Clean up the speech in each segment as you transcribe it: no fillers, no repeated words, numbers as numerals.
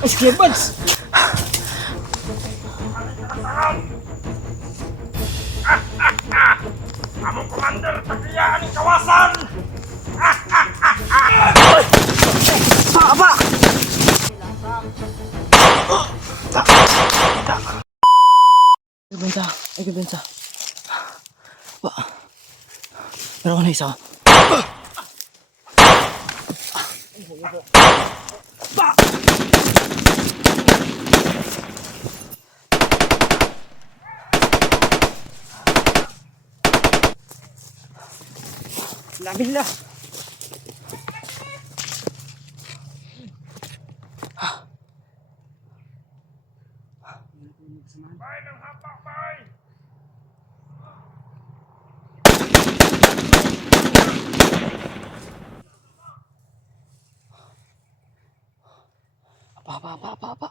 Sige, Buds! Among commander, tagliyaan ang kawasan! Apa! Ay, kabenta. Ba. Meron ko na isa. Ba! Lamin na. Bay ng hapak, bay! Apa.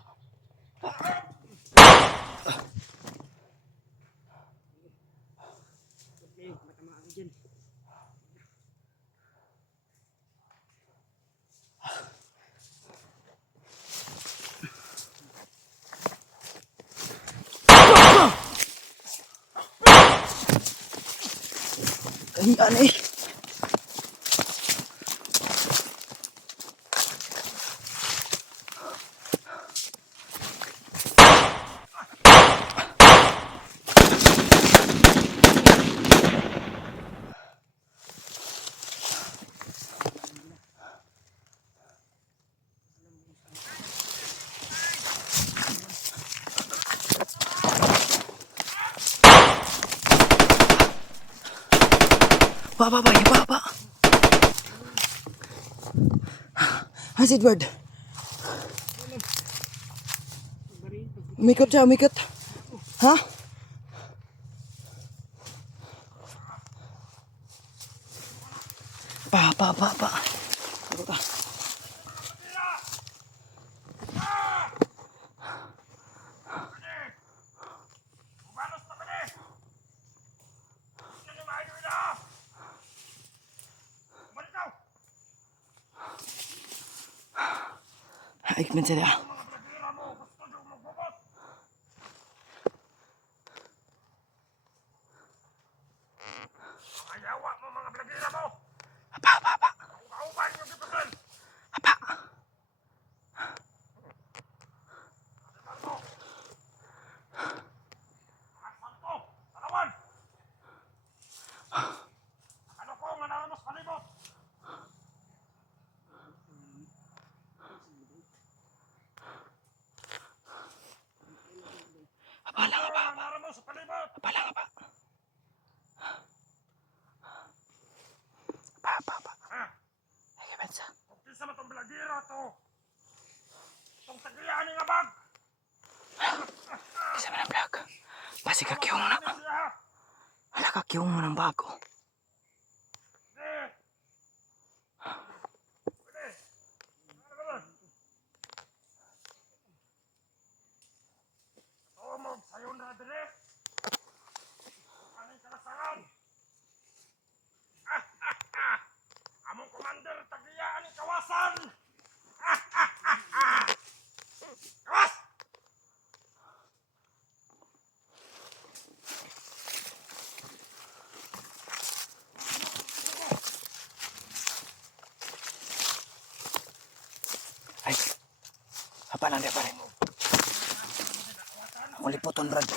Kahiyan eh. Ba. How's it, bird? Umikot siya. Ha? Pa. Ano ka? Umanos na ka ni! Hindi na maayo na! Umalis daw! Aikman sila. Mga blagira mo, gusto nyo magbubot! Ayawa mo mga blagira mo! Apa. Kauban yung gipasan! Apa. Aksan ko! Talawan! Ano ko nga naramos palibot? Apa lang. Ano nga naramos sa palibot? Apa. Ha? Aikman sa. Kung kinsa man tong blagira to! Itong tagliyaan nga bag! Isa man ang vlog. Basi kakyong na. Hala kakyong mo ng bago. Among commander, tagliyaan ang kawasan! Kawas! Ay. Apa lang dia pare. Ang liputon, Brad.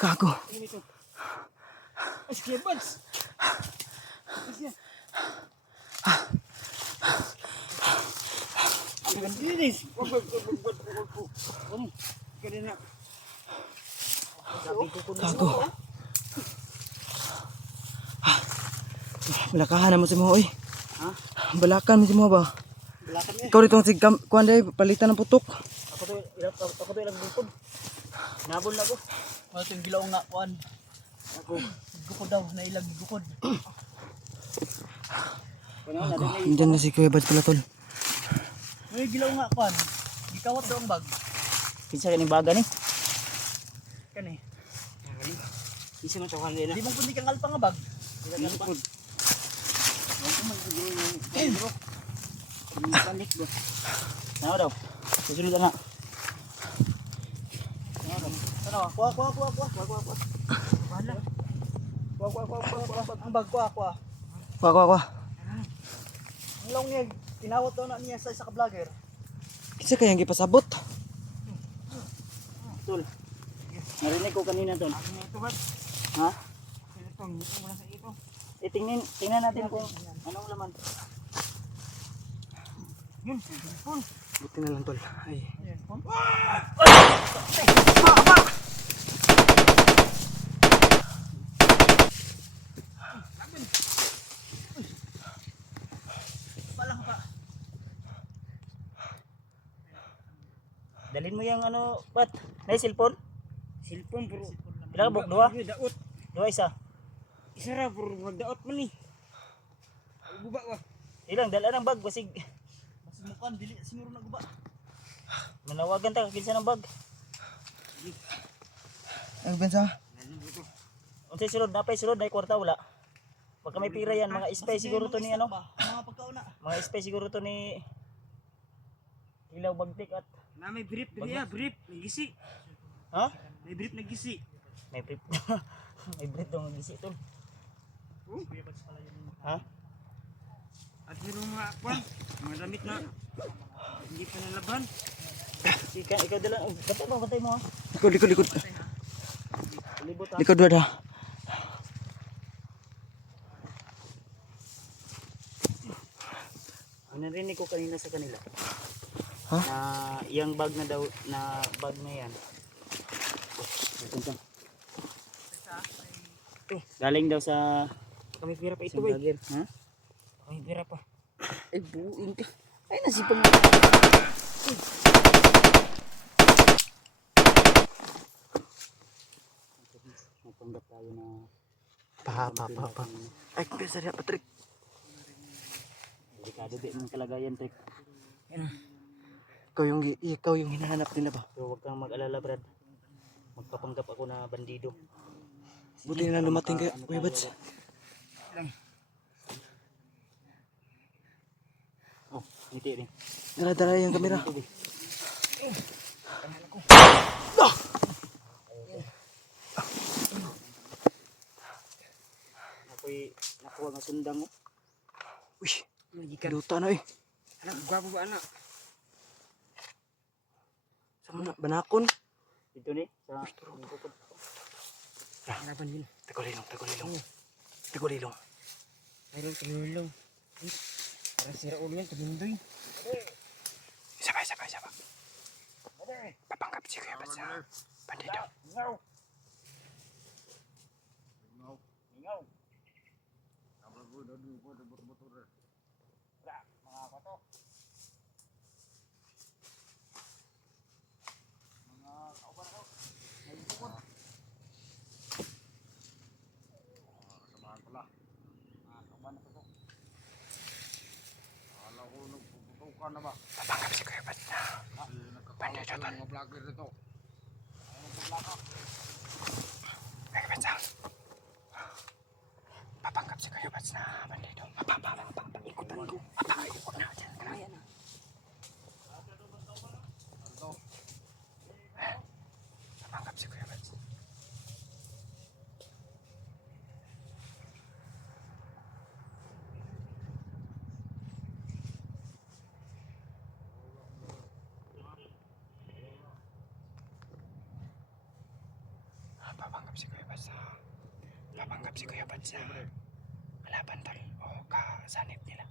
Gago. Sige, Buds! Sige. Linis! Wag. Kanina. Gago. Balakahan mo si mo oy. Ha? Balakan mo si mo ba? Balakan niya. Ikaw dito si kuan day palitan ng putok. Ako to ilang bukod. Nabol na ko. Wala itong gilaw nga kuan. Ako, gukod daw, nailag gukod. Gago, andyan na si Kuya Bads pala tol. May gilaw nga kuan. Gikawat daw ang bag. Kinsa kaning baga ni? Kani. Kani. Isa man sa kanila. Di mong kundi kang alpa nga bag. Di kang alpa. Ako magsiguro yung bro. Panik bro. Ano daw? Susunod na. Ano? Kuha. Wala. Kuha. Ang bag kuha. Kuha. Ang long niya, tinawat daw na niya sa isa ka vlogger. Isa kayang gipasabot. Tul. Narinig ko kanina tol. Ha? Tingnan natin kung anong laman. Buti na lang tol. Ay. Palang pa. Dalhin mo yung ano, Pat? May cellphone? Cellphone bro. Pila ka buk? Dua? Daot. Dua isa. Isa ra bro, magdaot man ni. Guba wa. Ilang dala ng bag basig. Basig mo kan dili siguro na guba. Manawagan ta kinsa ng bag. Ang bensa. Unsay sulod napay sulod nay kwarta wala. Pagka may pira yan mga spy siguro to ni ano? Mga pagkauna. Mga spy siguro to ni Ilaw Bagtik at Na may brief dili brief, nagisi. ha? May brief nagisi. May brief. May brief daw ngisi to. Ha? At meron mga kwan, mga damit na hindi pa nalaban. Ikaw dala, bantay mo ha. Likod. Libot ha. Likod wala. Narinig ko kanina sa kanila. Ha? Na yung bag na daw, na bag na yan. Galing daw sa Kami pira pa ito isang bay. vlogger. Ha? Kami pira pa. Ay buuin ka. Ay nasipang. Napanggap tayo na Pa. Ay, bisa dia Patrick. delikado di mong kalagayan, Trick. Ikaw yung hinahanap nila ba? So huwag kang mag-alala, Brad. Magpapanggap ako na bandido. Buti na lumating kayo, Ano Kuya tayo, Bads. Oh, ngiti rin. Dala yung kamera. Tubig. Ako'y nakuha ng sundang. Uy, luta na eh. Anak, gwapo ba anak? Sama na, banakon. Dito ni, sa Harapan din. Tagulilong. Mayroon tululong. Para sira ulo yan, tumindoy. Isa pa. Papanggap si Kuya Bads na bandido. Ngaw. Papanggap si Kuya Bads na bandido tol. Kuya Bads na. Papanggap si Kuya Bads na bandido. Ikutan ko. Ikot na dyan. Papanggap si Kuya Bads. Papanggap si Kuya Bads na. Papanggap si Kuya Bads na. Malaban tol. O kasanip nila.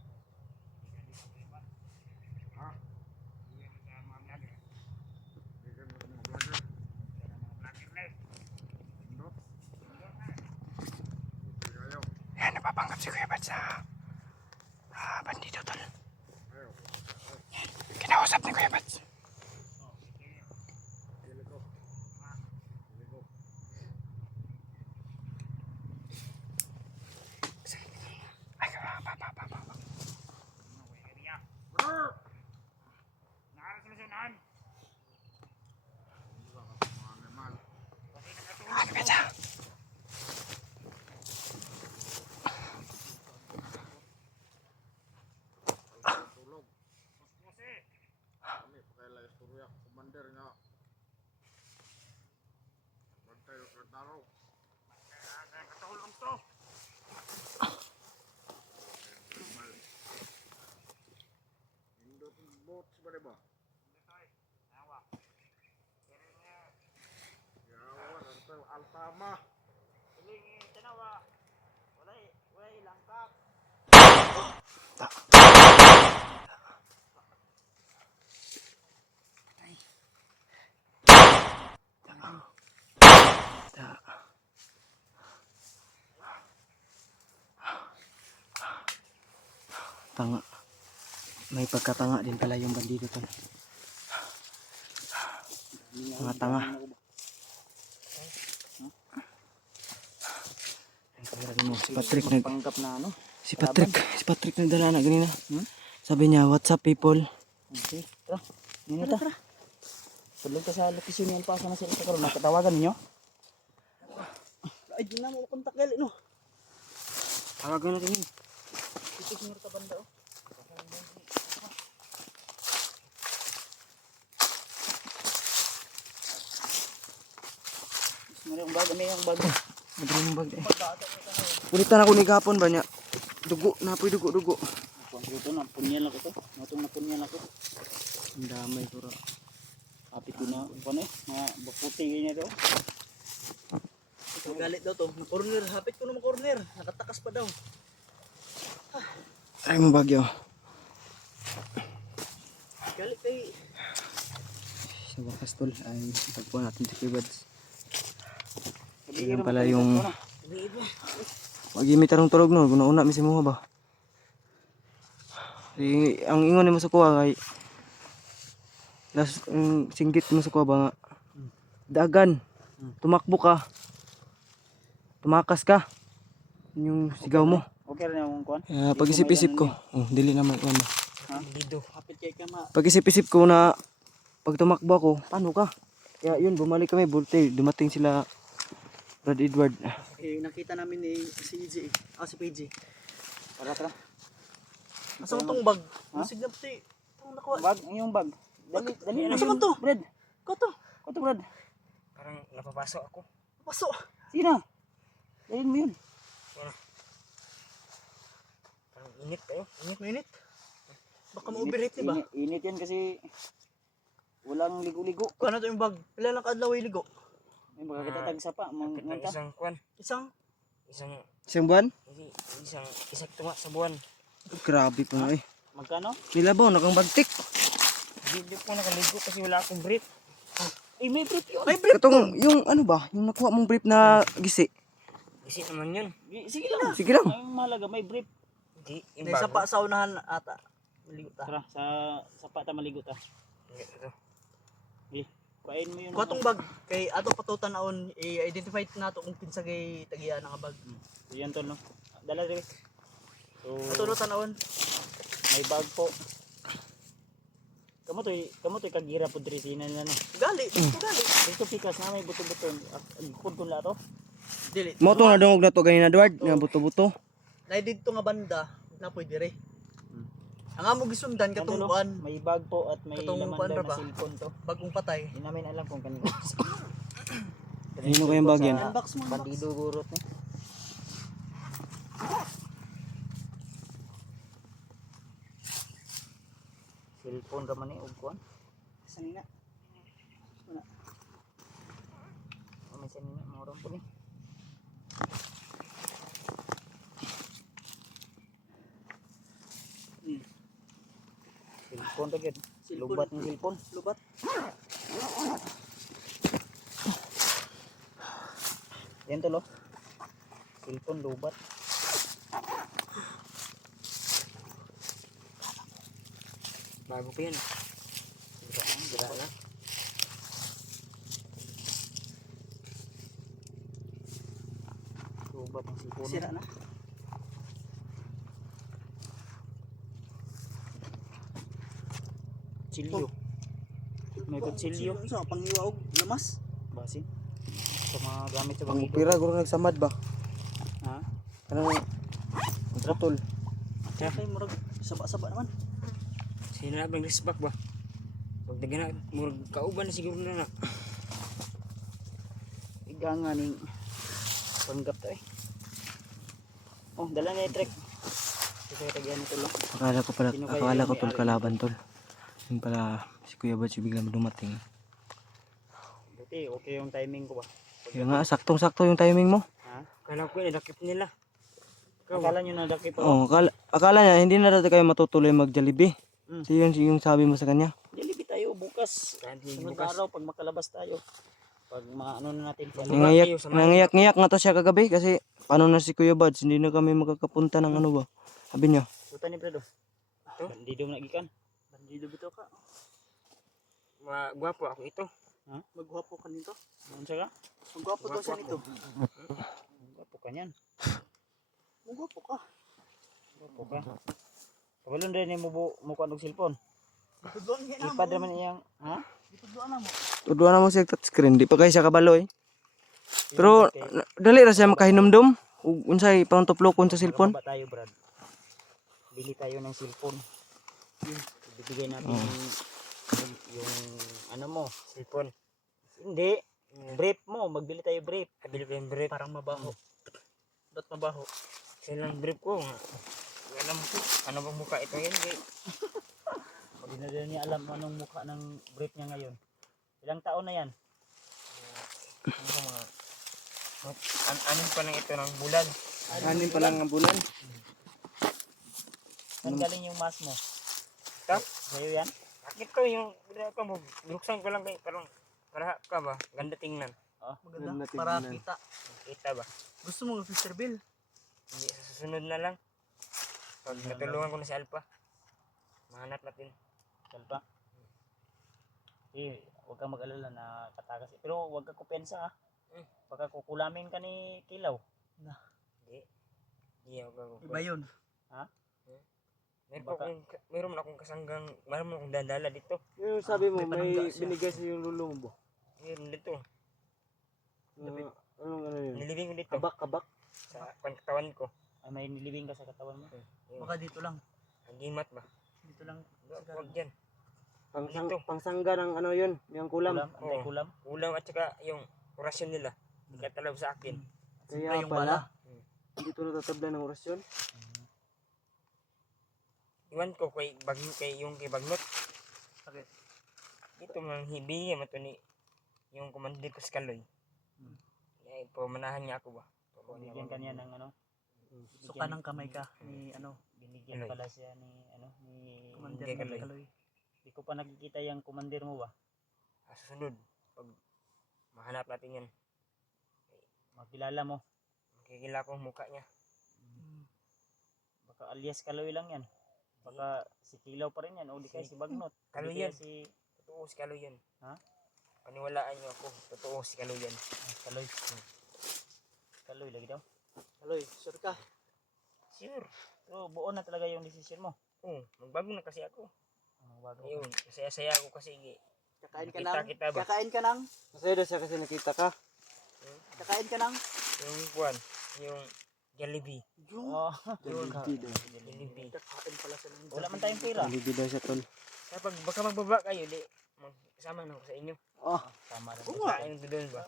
Napapanggap si Kuya Bats sa bandido tol. Kinausap ni Kuya Bats. Ay, pa. Ano ba siya? Altama. Tanawa. Walay langkap. Tanga. May pagkatanga din pala yung bandido tol. Mga tanga. Si Patrick Panggap na ano? Si Patrick nagdala na ganina. Sabi niya, "What's up people?" Okay. Tara. Nino ta. Tulog ka sa lokasyon ni Alpasa na sila karon. Nakatawagan ninyo? Ay, di na mo kontak gali no. Tawagan natin yun. Ito sinur ta banda oh. Mari ang bag, may ang bag. Madali yung bag eh. Kulitan ako ni gapon ba niya? Dugo, napoy dugo. Kuan dito na punyan ako to. Natong napunyan ako. Ang damay ko ra. Kapit ko na kuan mga baputi niya daw. Ito galit daw to. Na corner, hapit ko na corner. Nakatakas pa daw. Ay mo bagyo. Galit kay Sa wakas tol ay tagpuan natin si Kibads. Yan pala yung Wag-imi tarong tulog no, una mi si Muha ba. Ang ingon ni mo sa kuha kay singgit mo sa kuha ba nga dagan. Tumakbo ka. Tumakas ka. Yung sigaw mo. okay ra na yung kuan. Pag-isip-isip ko. Dili naman ko ano. Ha? Lido. Kapit kay ka ma. Pag-isip-isip ko na pag tumakbo ako, paano ka? Kaya yun, bumalik kami, bulte, dumating sila Brad Edward. Nakita namin ni si EJ. Si PJ. Tara. Asan tong bag? Ha? Masig na puti. Itong nakuha. Bag, yung bag. Dali. Asa man to? Brad. Koto. Koto Brad. Parang napapasok ako. Pasok. Sino? Dalhin mo yun. Parang init kayo. Init. Baka ma-overheat Init, ba? Init yan kasi walang ligo-ligo. Kung ano to yung bag? Pila lang kadlaw ay ligo? May magkakitatag sa pa. Manganta. Isang kwan, Isang isang buwan? isang tunga sa buwan. Grabe po na eh. Magkano? Nilabaw, nakang bagtik. Hindi po nakaligo kasi wala akong brief. May brief yun. May brief katong, yung ano ba? Yung nakuha mong brief na gisi. Kasi naman yun. Sige lang. Sige lang. Ang mahalaga, may brief. Hindi, yung Hindi, sa bago. saunahan ata. Maligo ta. Tara, sa pata maligo ta. Ito. Kuhain mo yun. Kuha tong bag. Kay ato patutan naon, i-identify nato kung kinsa kay tagiya nga bag. Yan to no. Dala rin. So, Ato no tanawon. may bag po. Kamu to'y kagira po diri sinan na no. Gali, gali. Dito pikas na may buto-buto. Bukod ko lato. Dili. Mo to na dungog na to ganina Edward, nga buto-buto. Nay dito nga banda na pwede dire. Ang amo gisundan katong Ano, kuan, may bag po at may Katong laman kuwan daw ra na ba? cellphone to. bagong patay. Hindi namin alam kung kanino. Kanino kayang bag yan? Unbox mo. Bandido gurot ni. Cellphone ra man ni og kuan. Sanina. Wala. May sanina mo ron po ni. Cellphone ra gid. Lubat ng cellphone. Lubat. Yan to lo. Cellphone lubat. Bago pa yan. Sira na. Gubat ang sipon. Sira na. Chilyo. May kutsilyo. Sa panghiwa og lamas. Basin. Sa mga gamit sa Ang bangido. pira guro nagsamad ba? Ha? Ano? Putol. Kaya kayo murag saba-saba naman. Sino na bang risbak ba? Pag na murag kauban na siguro na na. Iga nga ning panggap to eh. Oh, dala na yung trek. Ito yung tagyan ito lang. Akala ko tol kalaban tol. Yun pala si Kuya Bats biglang dumating. Buti, okay yung timing ko ba? Kaya nga saktong-sakto yung timing mo. Ha? Kala ko nadakip nila. Akala nyo nadakip ako. Oh, akala niya hindi na dati kayo matutuloy mag-Jollibee. So yung sabi mo sa kanya. Jollibee tayo bukas. Kantin Sunod bukas. araw pag makalabas tayo. Pag maano na natin. Nangiyak-ngiyak nga to siya kagabi kasi paano na si Kuya Bats hindi na kami makakapunta ng ano ba. Sabi niya. Suta ni Fredo. Bandido mo nagikan. Bandido bito ka. Magwapo ako ito. Ha? Magwapo ka nito? Ano siya ka? Magwapo daw siya nito. Magwapo ka niyan. Magwapo ka. Magwapo ka. Kabalon rin yung mukha ng cellphone. Ipad naman iyang, ha? Tudwa na mo siya touchscreen, di pa kayo siya kabalo eh. Pero dali ra siya makahinumdum. Ug unsay pangtuplokon sa cellphone. Magkababa tayo, Brad. Bili tayo ng cellphone. Ibibigay natin yung ano mo, Sipon. hindi, brief mo, magbili tayo brief. Kabili ko yung brief. Parang mabaho. Ba't mabaho? Kasi lang brief ko. Alam ko. Ano bang mukha ito yan? Hindi na rin niya alam anong mukha ng brief niya ngayon. Ilang taon na yan? Ano ba mga... Anin pa lang ito ng bulan. Anin pa lang ang bulan. Saan galing yung mask mo? Ito? Sa'yo yan? Bakit ko yung... Binuksan ko lang kayo. Parang... Para ka ba? Ganda tingnan. Oh, Ganda para tingnan. kita. Kita ba? Gusto mo Mr. Bill? Hindi. Sa susunod na lang. Pag natulungan ko na si Alpha. Mahanap natin. Kalpa? Eh, huwag kang mag-alala na katakas. Pero huwag ka kupensa ha. Baka kukulamin ka ni Kilaw. Hindi. Hindi ako. Iba yun. Ha? Meron akong kasanggang, meron akong dandala dito. Yung sabi mo May may panangga siya. binigay sa yung lulo mo ba? Meron dito. Anong ano yun? Nilibing ko dito. Kabak. Sa pangkatawan ko. Ay, may nilibing ka sa katawan mo. Yun. Baka dito lang. Ang gimat ba? Dito lang. Huwag dyan. Pangsang, Dito. pangsangga ng ano yun, yung kulam. Kulam. Antay kulam. Ulam at saka yung orasyon nila. Ikatalaw sa akin. Kaya yung pala, bala. hindi ito natatabla ng orasyon. Iwan ko kay Bagnot. Okay. Dito man hibigyan mo to ni yung commander ko sa Kaloy. Kaya pumanahan niya ako ba? Binigyan ka niya ng ano. Suka ng kamay ka ni ano. Binigyan Kaloy. pala siya ni ano ni Commander Commander Kaloy. Kaloy. Hindi ko pa nakikita yung commander mo ba? Susunod. Pag mahanap natin yan. Makilala mo. Makikila ko ang mukha niya. Baka alias Kaloy lang yan. Baka si Kilaw pa rin yan. O di kaya si Bagnot. Kaloy Di kaya yan. si Totoo si Kaloy yan. Ha? Paniwalaan niyo ako. Totoo si Kaloy yan. Kaloy. Kaloy lagi daw. Kaloy, sure ka? Sure. So, buo na talaga yung decision mo. Oo. Magbago na kasi ako. Bago. Ayun. Saya-saya ako kasi. Kakain ka Nakita nang? kita ba? Kakain ka nang? Masaya daw siya kasi nakita ka. Kakain ka nang? Yung kuwan. Yung Jollibee. Oh, Jollibee daw. Jollibee. kakain pala sa nang. Wala man tayong pera. Jollibee daw siya tol. Kapag baka magbaba kayo, di. Kasama na ako sa inyo. Oh, Tama rin. Kain ko doon ba?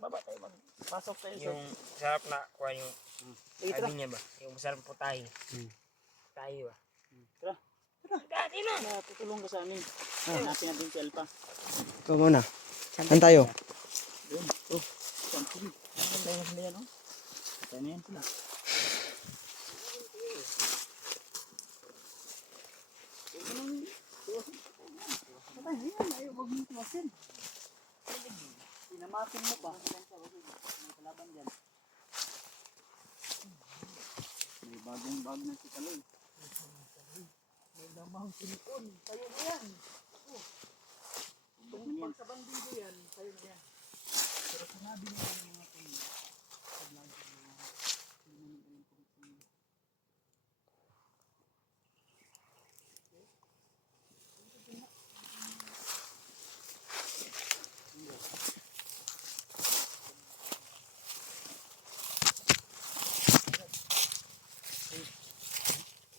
Baba tayo magpasok tayo sa Yung sarap na kuha yung Sige, tara. sabi niya ba? Yung masarap po tayo. Tayo ba? Tara. Dati na! Tutulong ka sa amin. Hanapin natin si Alpha. ikaw muna. Saan tayo? Doon. Oh. Sige. Tayo na sila yan, oh. Tayo na yan sila. Ayaw, wag mong tuwasin. Sinamatin mo pa. May kalaban dyan. May bagong bag na si Kaloy. May lamang silikon. Sa'yo na yan. Pag sa bandido yan, sa'yo na yan. Pero sinabi niya ng mga kuya, sa vlog na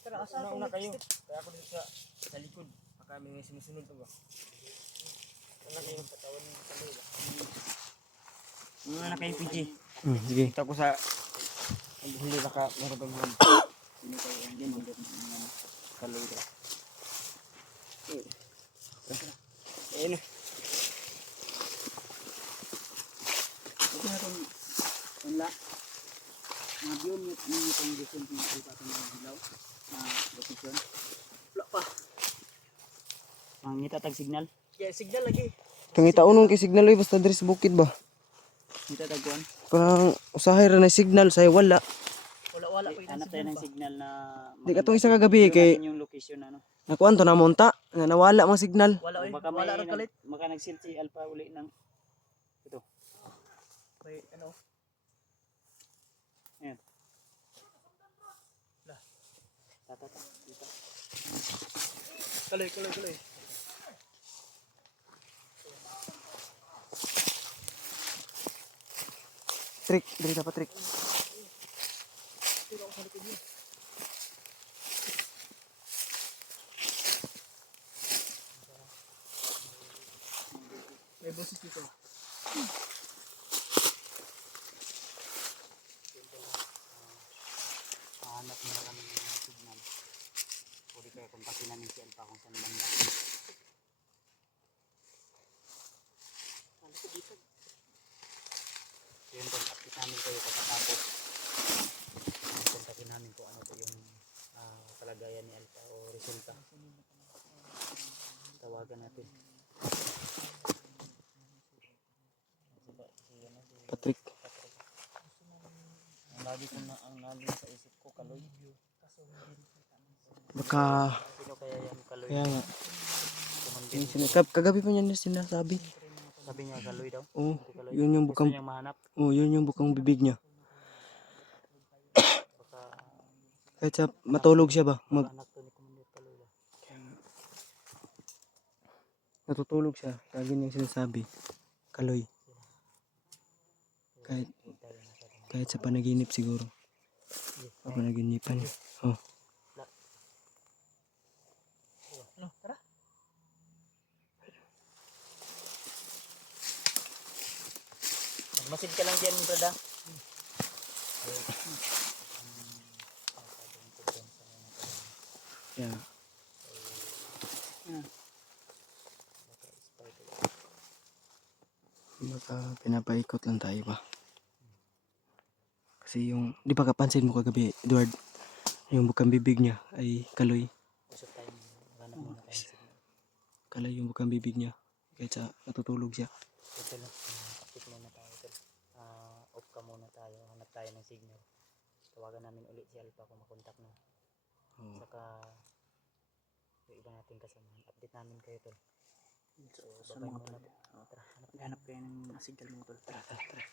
Tara, asa ako Una kayo. Kaya ako dito sa likod. Baka may sumusunod to ba? Una kayo sa tawan ng kaloy ba? Una na kayo, PG. Sige. Dito ako sa huli baka meron pa mga Sino kayo yan din, hindi mga kaloy daw. Ayun. Ito na itong wala. Mga view niyo itong different people pa itong mga dilaw na location. Wala pa. Mangita tag signal. Kaya signal lagi. Pangita unong kay signal oy basta diri sa bukid ba. Kita tagkuhan. Kanang usahay ra na signal say wala. Wala pa Hanap tayo ng signal na Di katong isa ka gabi kay yung location ano. nakuan to na monta na nawala mang signal. Wala Baka may wala ra kalit. maka nag-silt si Alpha uli ng ito. May ano? Ayan. Tata. Dito. Kaloy. Trick, diri dapat trick. May boses dito. Hanap na kami ng signal. Pwede kaya kontakin namin si Alpha kung saan banda. Yun, kontakin namin kayo pagkatapos. Kontakin namin kung ano po yung kalagayan ni Alpha o resulta. Tawagan natin. Patrick. Ang lagi sa isip ko kaloy. Baka Sino kaya yan kaloy? kaya nga Tumangkin. kagabi pa niya sinasabi. Sabi niya kaloy daw. Oh, Kaloy. yun yung Gusto bukang niyang mahanap. yun yung bukang bibig niya. Baka Kahit sa matulog siya ba, mahanap to ni Commander Kaloy daw. natutulog siya, lagi niyang sinasabi, Kaloy. Kahit sa panaginip siguro. Sa panaginipan. Oh. Ano? Tara. Masid ka lang dyan, brada. Yeah. Baka pinapaikot lang tayo ba? Kasi yung, di ba kapansin mo kagabi, Edward, yung bukang bibig niya ay kaloy. Usap tayo. Hanap muna tayo ng signal. Kaloy yung bukang bibig niya. Kahit sa natutulog siya. Ito lang. Check muna tayo. Off ka muna tayo. Hanap tayo ng signal. Tawagan namin ulit si Alpha kung makontak na. Oh. Saka yung iba nating kasamahan. Update namin kayo tol. So, sa mga tol. Tara, hanap kayo ng signal mga tol. Tara.